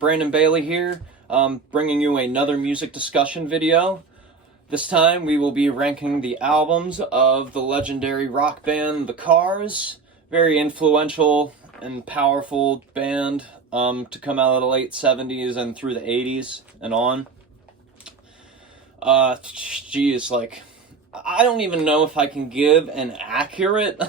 Brandon Bailey here, bringing you another music discussion video. This time we will be ranking the albums of the legendary rock band The Cars. Very influential and powerful band to come out of the late 70s and through the 80s and on. Geez, like, I don't even know if I can give an accurate,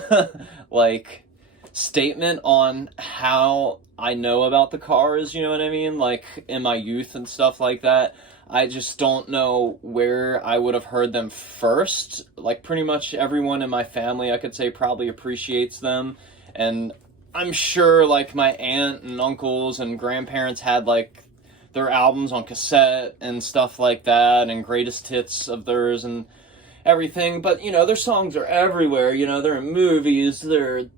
like, statement on how I know about The Cars, you know what I mean? Like, in my youth and stuff like that. I just don't know where I would have heard them first. Like, pretty much everyone in my family, I could say, probably appreciates them. And I'm sure, like, my aunt and uncles and grandparents had, like, their albums on cassette and stuff like that, and greatest hits of theirs and everything. But, you know, their songs are everywhere. You know, they're in movies, they're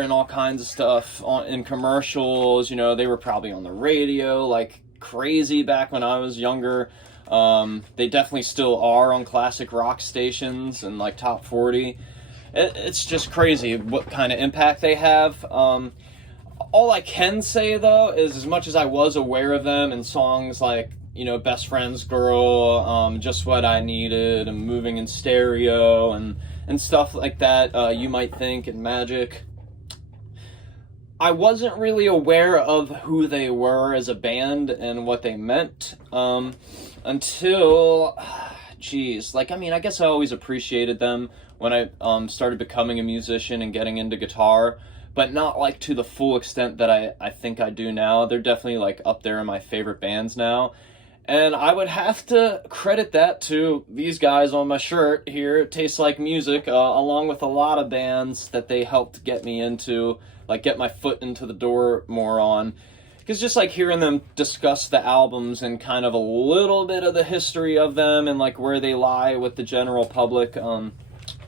in all kinds of stuff, in commercials. You know, they were probably on the radio, like, crazy back when I was younger. They definitely still are on classic rock stations and, like, top 40. It's just crazy what kind of impact they have. All I can say, though, is as much as I was aware of them in songs like, you know, Best Friend's Girl, Just What I Needed, and Moving in Stereo, and stuff like that, You Might Think, and Magic, I wasn't really aware of who they were as a band and what they meant until, geez, like, I mean, I guess I always appreciated them when I started becoming a musician and getting into guitar, but not, like, to the full extent that I think I do now. They're definitely, like, up there in my favorite bands now. And I would have to credit that to these guys on my shirt here, Tastes Like Music, along with a lot of bands that they helped get me into, like, get my foot into the door more on. Because just, like, hearing them discuss the albums and kind of a little bit of the history of them and, like, where they lie with the general public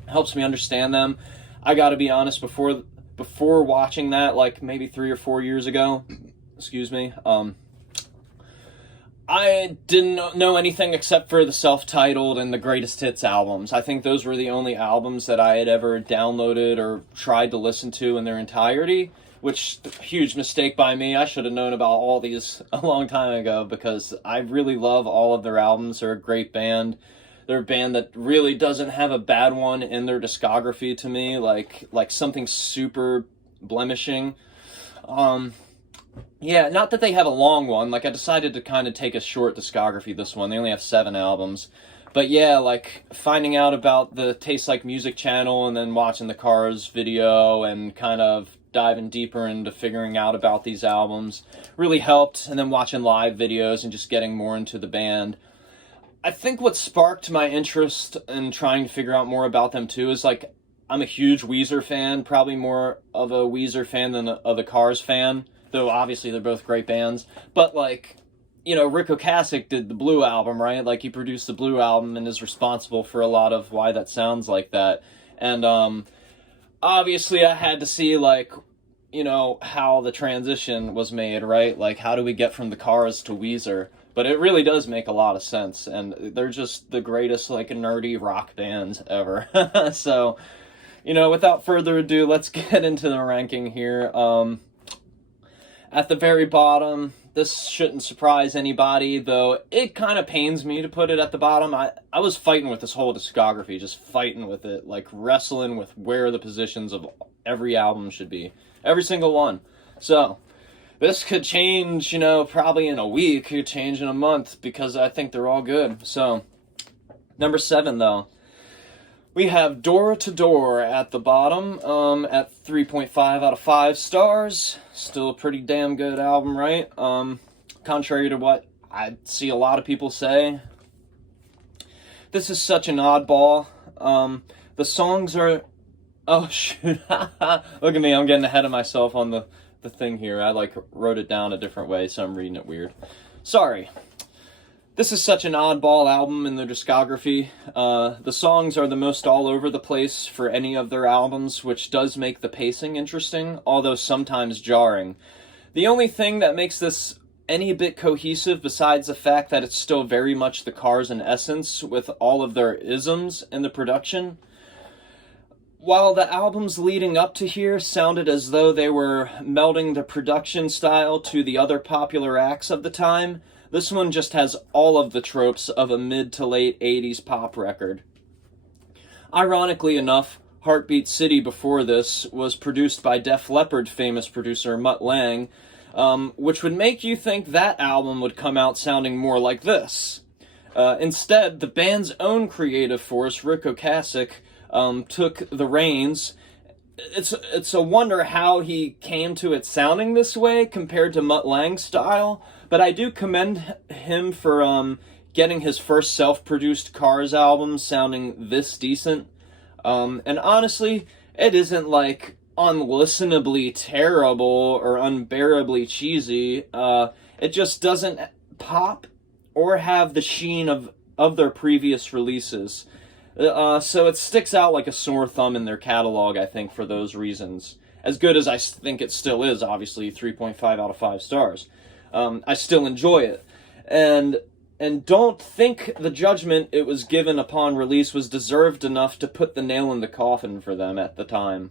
helps me understand them. I gotta be honest, before watching that, like, maybe 3 or 4 years ago, excuse me, I didn't know anything except for the self-titled and the greatest hits albums. I think those were the only albums that I had ever downloaded or tried to listen to in their entirety, which, huge mistake by me. I should have known about all these a long time ago, because I really love all of their albums. They're a great band. They're a band that really doesn't have a bad one in their discography to me, like something super blemishing. Yeah, not that they have a long one. Like, I decided to kind of take a short discography this one. They only have 7 albums. But yeah, like, finding out about the Taste Like Music channel and then watching the Cars video and kind of diving deeper into figuring out about these albums really helped. And then watching live videos and just getting more into the band. I think what sparked my interest in trying to figure out more about them, too, is, like, I'm a huge Weezer fan. Probably more of a Weezer fan than a The Cars fan. Though, obviously, they're both great bands. But, like, you know, Rick Ocasek did the Blue album, right? Like, he produced the Blue album and is responsible for a lot of why that sounds like that. And, obviously, I had to see, like, you know, how the transition was made, right? Like, how do we get from the Cars to Weezer? But it really does make a lot of sense. And they're just the greatest, like, nerdy rock bands ever. So, you know, without further ado, let's get into the ranking here. At the very bottom, this shouldn't surprise anybody, though it kind of pains me to put it at the bottom. I was fighting with this whole discography, just fighting with it, like wrestling with where the positions of every album should be. Every single one. So, this could change, you know, probably in a week, could change in a month, because I think they're all good. So, number 7, though. We have Door to Door at the bottom, at 3.5 out of 5 stars. Still a pretty damn good album, right? Contrary to what I see a lot of people say. This is such an oddball. The songs are... Oh, shoot. Look at me, I'm getting ahead of myself on the thing here. I, like, wrote it down a different way, so I'm reading it weird. Sorry. This is such an oddball album in their discography. The songs are the most all over the place for any of their albums, which does make the pacing interesting, although sometimes jarring. The only thing that makes this any bit cohesive, besides the fact that it's still very much the Cars in essence, with all of their isms in the production, while the albums leading up to here sounded as though they were melding the production style to the other popular acts of the time, this one just has all of the tropes of a mid to late 80s pop record. Ironically enough, Heartbeat City before this was produced by Def Leppard famous producer Mutt Lange, which would make you think that album would come out sounding more like this. Instead, the band's own creative force, Rick Ocasek, took the reins. It's a wonder how he came to it sounding this way compared to Mutt Lange's style, but I do commend him for getting his first self-produced Cars album sounding this decent. And honestly, it isn't like unlistenably terrible or unbearably cheesy. It just doesn't pop or have the sheen of their previous releases. So it sticks out like a sore thumb in their catalog, I think, for those reasons. As good as I think it still is, obviously, 3.5 out of 5 stars. I still enjoy it. And don't think the judgment it was given upon release was deserved enough to put the nail in the coffin for them at the time.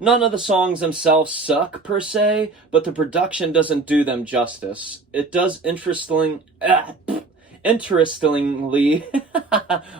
None of the songs themselves suck, per se, but the production doesn't do them justice. It does interestingly,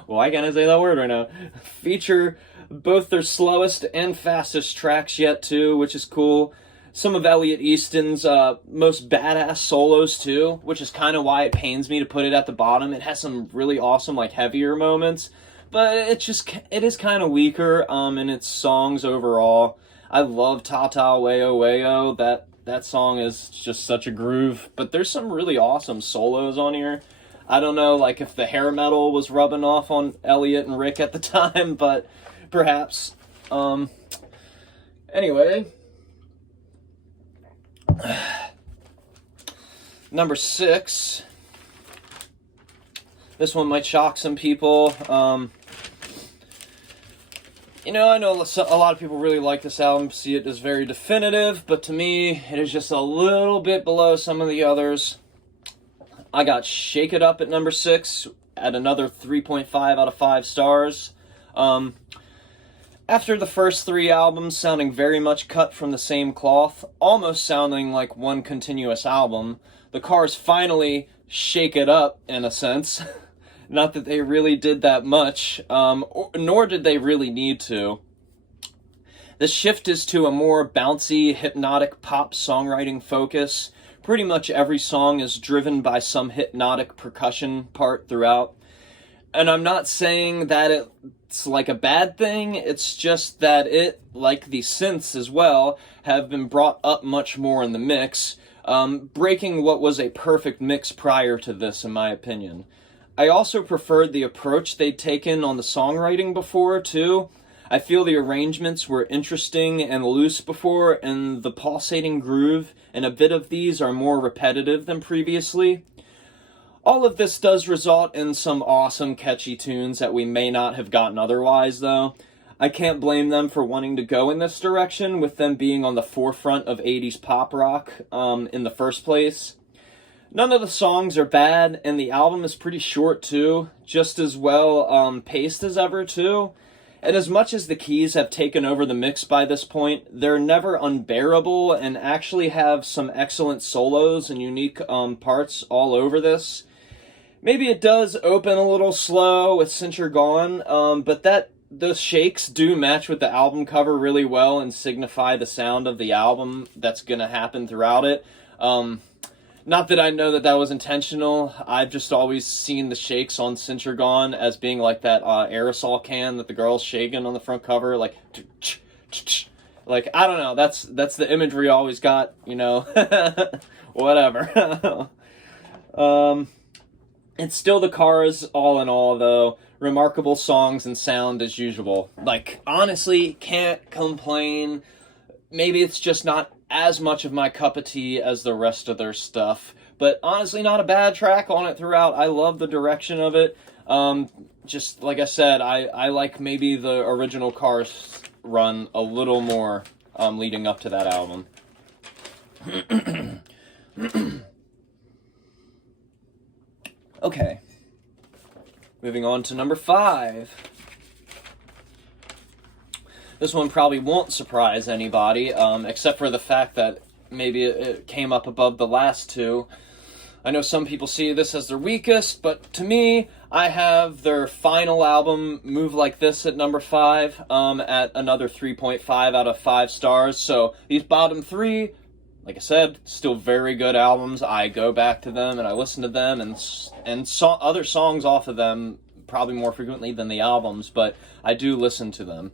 why can't I say that word right now? Feature both their slowest and fastest tracks yet, too, which is cool. Some of Elliot Easton's most badass solos, too, which is kind of why it pains me to put it at the bottom. It has some really awesome, like, heavier moments, but it is kind of weaker in its songs overall. I love Ta Ta Wayo Wayo. That song is just such a groove, but there's some really awesome solos on here. I don't know, like, if the hair metal was rubbing off on Elliot and Rick at the time, but perhaps. Anyway. Number 6. This one might shock some people. I know a lot of people really like this album, see it as very definitive, but to me, it is just a little bit below some of the others. I got Shake It Up at number 6 at another 3.5 out of 5 stars. After the first 3 albums sounding very much cut from the same cloth, almost sounding like one continuous album, the Cars finally shake it up, in a sense. Not that they really did that much, nor did they really need to. The shift is to a more bouncy, hypnotic pop songwriting focus. Pretty much every song is driven by some hypnotic percussion part throughout. And I'm not saying that it's like a bad thing, it's just that it, like the synths as well, have been brought up much more in the mix, breaking what was a perfect mix prior to this, in my opinion. I also preferred the approach they'd taken on the songwriting before, too. I feel the arrangements were interesting and loose before, and the pulsating groove and a bit of these are more repetitive than previously. All of this does result in some awesome, catchy tunes that we may not have gotten otherwise, though. I can't blame them for wanting to go in this direction, with them being on the forefront of 80s pop rock in the first place. None of the songs are bad, and the album is pretty short, too. Just as well paced as ever, too. And as much as the keys have taken over the mix by this point, they're never unbearable and actually have some excellent solos and unique parts all over this. Maybe it does open a little slow with Since You're Gone, but those shakes do match with the album cover really well and signify the sound of the album that's going to happen throughout it. Not that I know that was intentional. I've just always seen the shakes on Since You're Gone as being like that aerosol can that the girl's shaking on the front cover, like, like, I don't know. That's the imagery I always got, whatever. It's still the Cars, all in all, though. Remarkable songs and sound as usual. Like, honestly, can't complain. Maybe it's just not as much of my cup of tea as the rest of their stuff. But honestly, not a bad track on it throughout. I love the direction of it. Just like I said, I like maybe the original Cars run a little more leading up to that album. Okay. Moving on to number 5. This one probably won't surprise anybody, except for the fact that maybe it came up above the last two. I know some people see this as their weakest, but to me, I have their final album, Move Like This, at number 5, at another 3.5 out of 5 stars. So these bottom three, like I said, still very good albums. I go back to them and I listen to them and other songs off of them probably more frequently than the albums, but I do listen to them.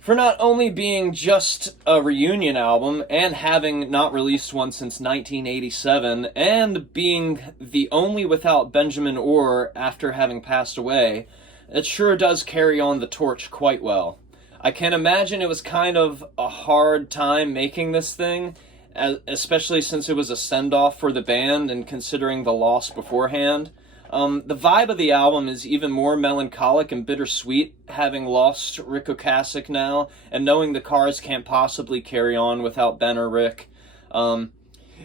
For not only being just a reunion album and having not released one since 1987 and being the only without Benjamin Orr after having passed away, it sure does carry on the torch quite well. I can imagine it was kind of a hard time making this thing, especially since it was a send-off for the band and considering the loss beforehand. The vibe of the album is even more melancholic and bittersweet, having lost Rick Ocasek now, and knowing the Cars can't possibly carry on without Ben or Rick.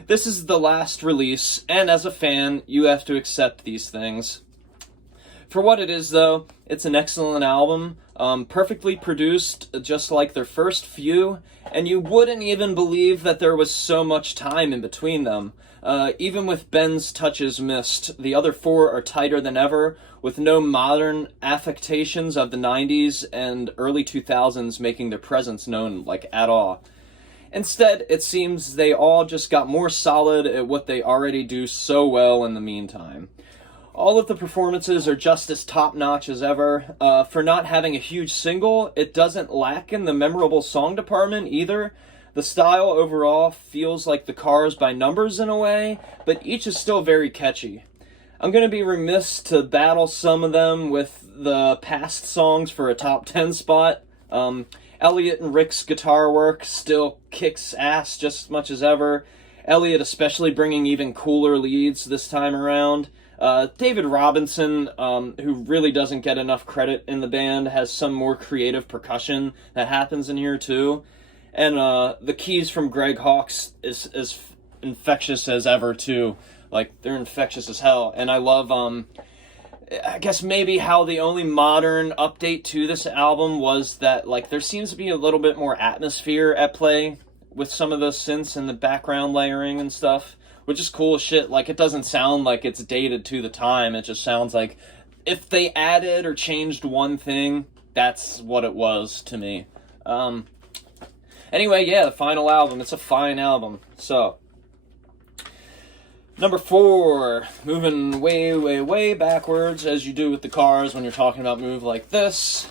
This is the last release, and as a fan, you have to accept these things. For what it is, though, it's an excellent album, perfectly produced, just like their first few, and you wouldn't even believe that there was so much time in between them. Even with Ben's touches missed, the other four are tighter than ever, with no modern affectations of the 90s and early 2000s making their presence known, at all. Instead, it seems they all just got more solid at what they already do so well in the meantime. All of the performances are just as top-notch as ever. For not having a huge single, it doesn't lack in the memorable song department either. The style overall feels like the Cars by numbers in a way, but each is still very catchy. I'm going to be remiss to battle some of them with the past songs for a top 10 spot. Elliot and Rick's guitar work still kicks ass just as much as ever. Elliot especially bringing even cooler leads this time around. David Robinson, who really doesn't get enough credit in the band, has some more creative percussion that happens in here too. And the keys from Greg Hawkes is as infectious as ever, too. They're infectious as hell. And I love, I guess maybe how the only modern update to this album was that, there seems to be a little bit more atmosphere at play with some of the synths and the background layering and stuff, which is cool as shit. It doesn't sound like it's dated to the time. It just sounds like if they added or changed one thing, that's what it was to me. Anyway, yeah, the final album. It's a fine album. So, number 4, moving way, way, way backwards, as you do with the Cars when you're talking about Move Like This.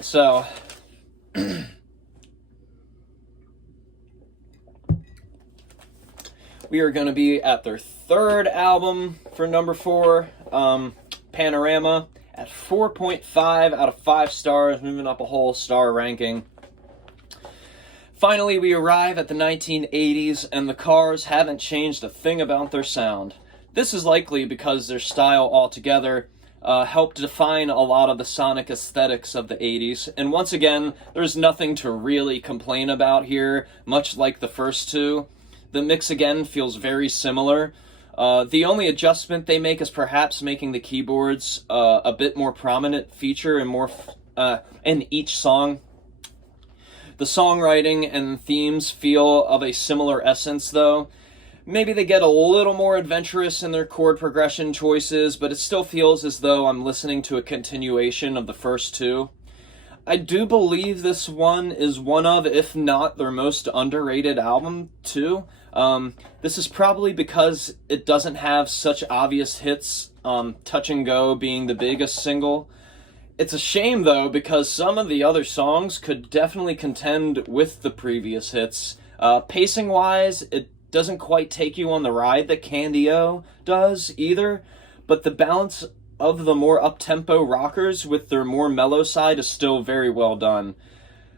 So, we are going to be at their third album for number 4, Panorama, at 4.5 out of 5 stars, moving up a whole star ranking. Finally, we arrive at the 1980s, and the Cars haven't changed a thing about their sound. This is likely because their style altogether helped define a lot of the sonic aesthetics of the 80s, and once again, there's nothing to really complain about here, much like the first two. The mix again feels very similar. The only adjustment they make is perhaps making the keyboards a bit more prominent feature and more in each song. The songwriting and themes feel of a similar essence, though. Maybe they get a little more adventurous in their chord progression choices, but it still feels as though I'm listening to a continuation of the first two. I do believe this one is one of, if not their most underrated album, too. This is probably because it doesn't have such obvious hits, Touch and Go being the biggest single. It's a shame, though, because some of the other songs could definitely contend with the previous hits. Pacing-wise, it doesn't quite take you on the ride that Candy-O does, either, but the balance of the more up-tempo rockers with their more mellow side is still very well done.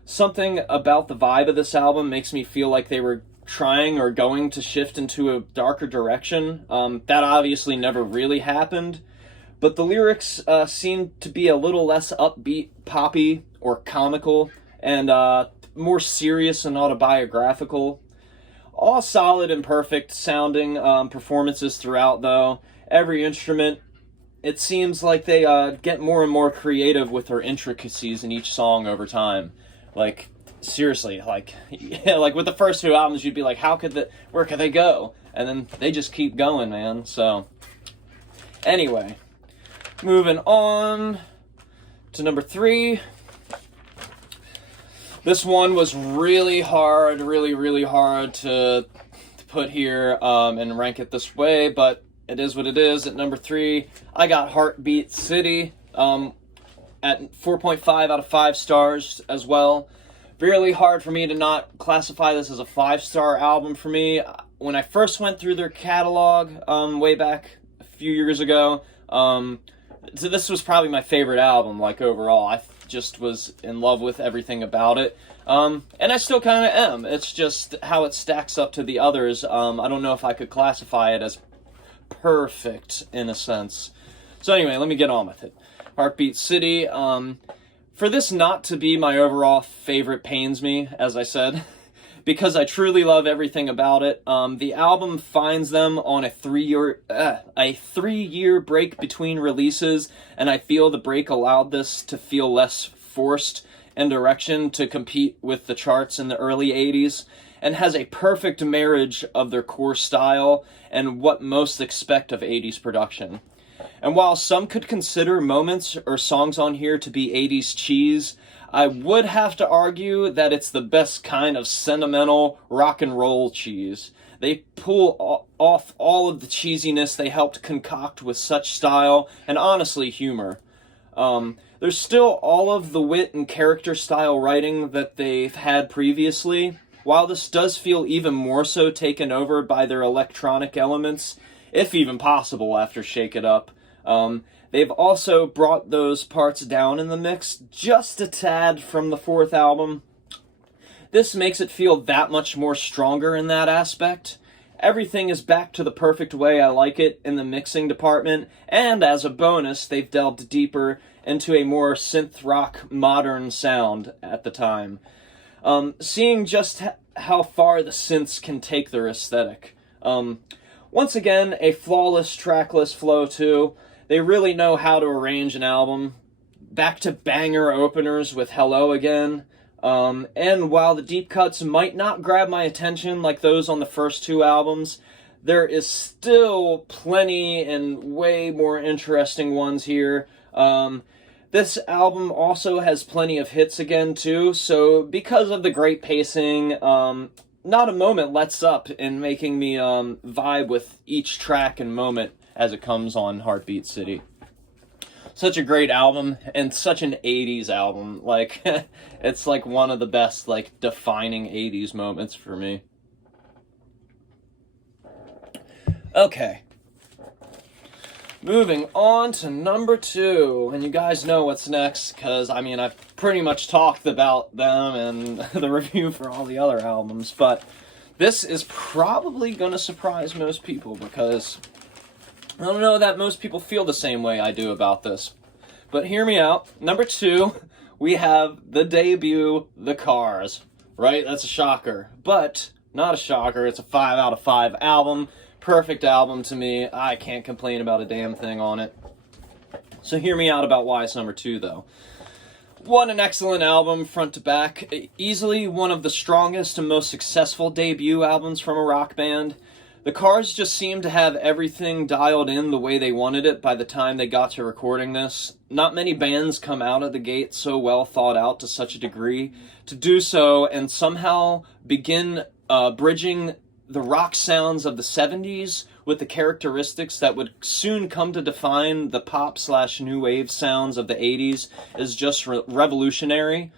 Something about the vibe of this album makes me feel like they were trying or going to shift into a darker direction. That obviously never really happened. But the lyrics seem to be a little less upbeat, poppy, or comical, and more serious and autobiographical. All solid and perfect sounding performances throughout, though. Every instrument it seems like they get more and more creative with their intricacies in each song over time. Like, seriously, like, yeah, like with the first two albums, you'd be like, where could they go? And then they just keep going, man. So, anyway, moving on to number 3. This one was really hard, really hard to put here and rank it this way, but it is what it is. At number 3, I got Heartbeat City at 4.5 out of 5 stars as well. Really hard for me to not classify this as a 5-star album for me. When I first went through their catalog way back a few years ago, so this was probably my favorite album, like, overall. I just was in love with everything about it. And I still kind of am. It's just how it stacks up to the others. I don't know if I could classify it as perfect, in a sense. So anyway, let me get on with it. Heartbeat City. For this not to be my overall favorite pains me, as I said, because I truly love everything about it. The album finds them on a 3-year break between releases, and I feel the break allowed this to feel less forced in direction to compete with the charts in the early 80s, and has a perfect marriage of their core style and what most expect of 80s production. And while some could consider moments or songs on here to be 80s cheese, I would have to argue that it's the best kind of sentimental rock and roll cheese. They pull off all of the cheesiness they helped concoct with such style and, honestly, humor. There's still all of the wit and character style writing that they've had previously, while this does feel even more so taken over by their electronic elements, if even possible after Shake It Up. They've also brought those parts down in the mix just a tad from the 4th album. This makes it feel that much more stronger in that aspect. Everything is back to the perfect way I like it in the mixing department, and as a bonus, they've delved deeper into a more synth rock modern sound at the time. Seeing just how far the synths can take their aesthetic. Once again, a flawless tracklist flow too. They really know how to arrange an album. Back to banger openers with Hello Again. And while the deep cuts might not grab my attention like those on the first 2 albums, there is still plenty and way more interesting ones here. This album also has plenty of hits again too, so because of the great pacing, not a moment lets up in making me vibe with each track and moment as it comes on Heartbeat City. Such a great album, and such an 80s album. Like, it's like one of the best, like, defining 80s moments for me. Okay. Moving on to number 2, and you guys know what's next, because, I mean, I've pretty much talked about them and the review for all the other albums, but this is probably going to surprise most people, because I don't know that most people feel the same way I do about this. But hear me out. Number 2, we have the debut, The Cars. Right? That's a shocker. But, not a shocker, it's a 5 out of 5 album. Perfect album to me. I can't complain about a damn thing on it. So hear me out about why it's number 2, though. What an excellent album, front to back. Easily one of the strongest and most successful debut albums from a rock band. The Cars just seemed to have everything dialed in the way they wanted it by the time they got to recording this. Not many bands come out of the gate so well thought out to such a degree. To do so and somehow begin bridging the rock sounds of the 70s with the characteristics that would soon come to define the pop/new wave sounds of the 80s is just revolutionary.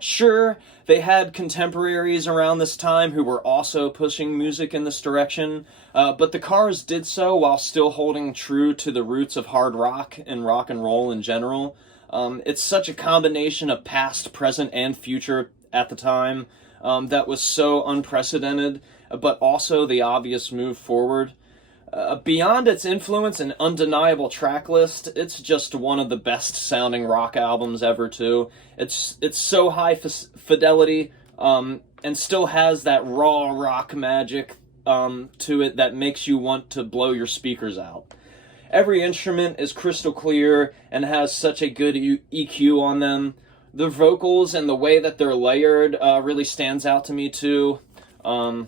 Sure, they had contemporaries around this time who were also pushing music in this direction, but the Cars did so while still holding true to the roots of hard rock and rock and roll in general. It's such a combination of past, present, and future at the time that was so unprecedented, but also the obvious move forward. Beyond its influence and undeniable track list, it's just one of the best sounding rock albums ever too. It's so high fidelity and still has that raw rock magic to it that makes you want to blow your speakers out. Every instrument is crystal clear and has such a good EQ on them. The vocals and the way that they're layered really stands out to me too. The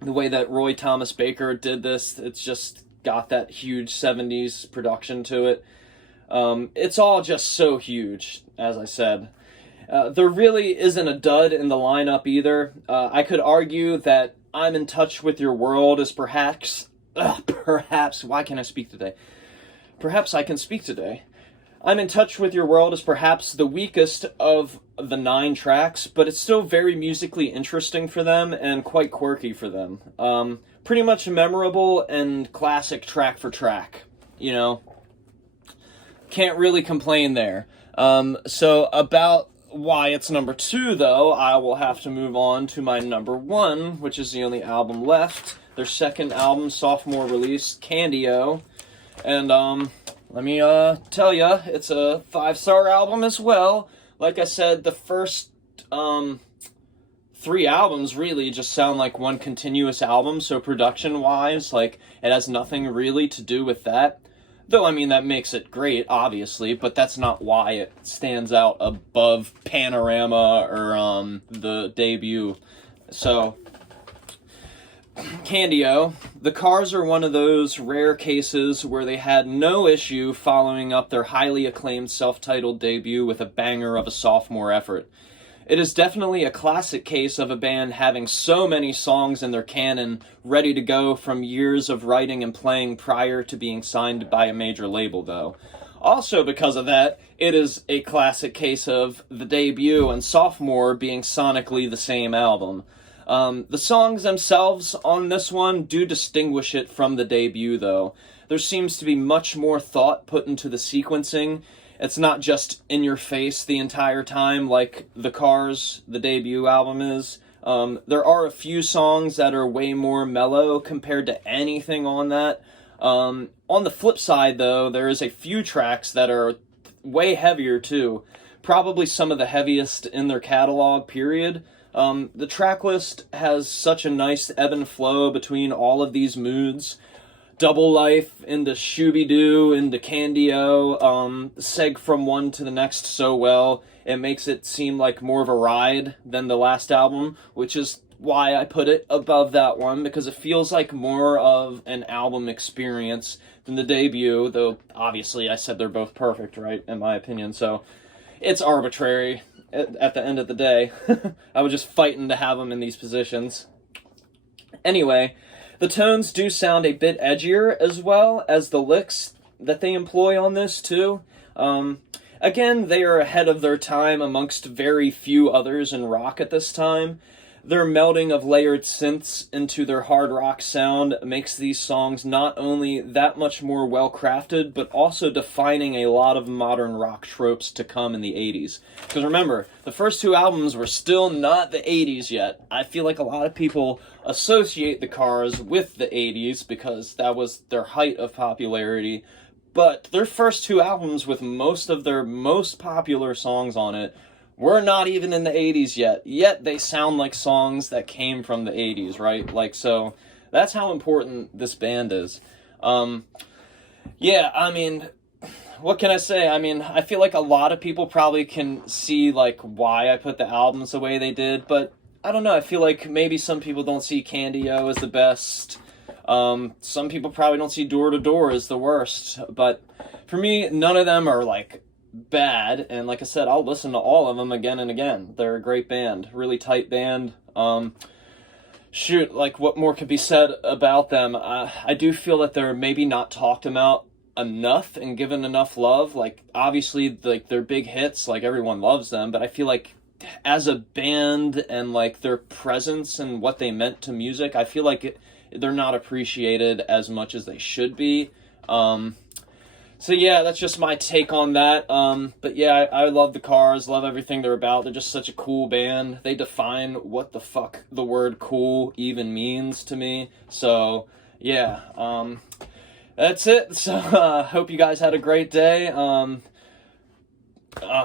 way that Roy Thomas Baker did this, it's just got that huge 70s production to it. It's all just so huge, as I said. There really isn't a dud in the lineup either. I could argue that I'm in Touch with Your World is perhaps, why can't I speak today? Perhaps I can speak today. I'm in Touch with Your World is perhaps the weakest of the 9 tracks, but it's still very musically interesting for them and quite quirky for them. Pretty much memorable and classic track for track, you know. Can't really complain there. So about why it's number 2, though, I will have to move on to my number 1, which is the only album left. Their second album, sophomore release, Candy-O. And, let me tell ya, it's a 5-star album as well. Like I said, the first 3 albums really just sound like one continuous album, so production-wise, like, it has nothing really to do with that. Though, I mean, that makes it great, obviously, but that's not why it stands out above Panorama or the debut. So, Candy-O. The Cars are one of those rare cases where they had no issue following up their highly acclaimed self-titled debut with a banger of a sophomore effort. It is definitely a classic case of a band having so many songs in their canon ready to go from years of writing and playing prior to being signed by a major label, though. Also because of that, it is a classic case of the debut and sophomore being sonically the same album. The songs themselves on this one do distinguish it from the debut, though. There seems to be much more thought put into the sequencing. It's not just in your face the entire time like The Cars, the debut album, is. There are a few songs that are way more mellow compared to anything on that. On the flip side, though, there is a few tracks that are way heavier, too. Probably some of the heaviest in their catalog, period. The track list has such a nice ebb and flow between all of these moods. Double Life into Shooby-Doo into Candy-O, seg from one to the next so well. It makes it seem like more of a ride than the last album, which is why I put it above that one, because it feels like more of an album experience than the debut, though obviously I said they're both perfect, right, in my opinion, so it's arbitrary at the end of the day. I was just fighting to have them in these positions. Anyway, the tones do sound a bit edgier, as well as the licks that they employ on this, too. Again, they are ahead of their time amongst very few others in rock at this time. Their melding of layered synths into their hard rock sound makes these songs not only that much more well-crafted, but also defining a lot of modern rock tropes to come in the 80s. Because remember, the first 2 albums were still not the 80s yet. I feel like a lot of people associate the Cars with the 80s because that was their height of popularity. But their first 2 albums with most of their most popular songs on it we're not even in the 80s yet they sound like songs that came from the 80s, right? Like, so, that's how important this band is. Yeah, I mean, what can I say? I mean, I feel like a lot of people probably can see, like, why I put the albums the way they did, but I don't know, I feel like maybe some people don't see Candy-O as the best. Some people probably don't see Door to Door as the worst, but for me, none of them are, like, bad, and like I said, I'll listen to all of them again and again. They're a great band, really tight band. Shoot, like, what more could be said about them? I do feel that they're maybe not talked about enough and given enough love. Like, obviously, like, their big hits, like, everyone loves them, but I feel like as a band and, like, their presence and what they meant to music, I feel like they're not appreciated as much as they should be. So yeah, that's just my take on that. But yeah, I love the Cars, love everything they're about. They're just such a cool band. They define what the fuck the word cool even means to me. So yeah, that's it. So hope you guys had a great day. I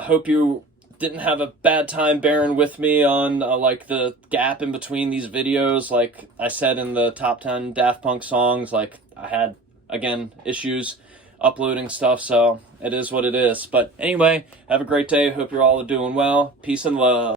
hope you didn't have a bad time bearing with me on like the gap in between these videos. Like I said in the top 10 Daft Punk songs, like I had again, issues uploading stuff, so it is what it is. But anyway, have a great day. Hope you're all doing well. Peace and love.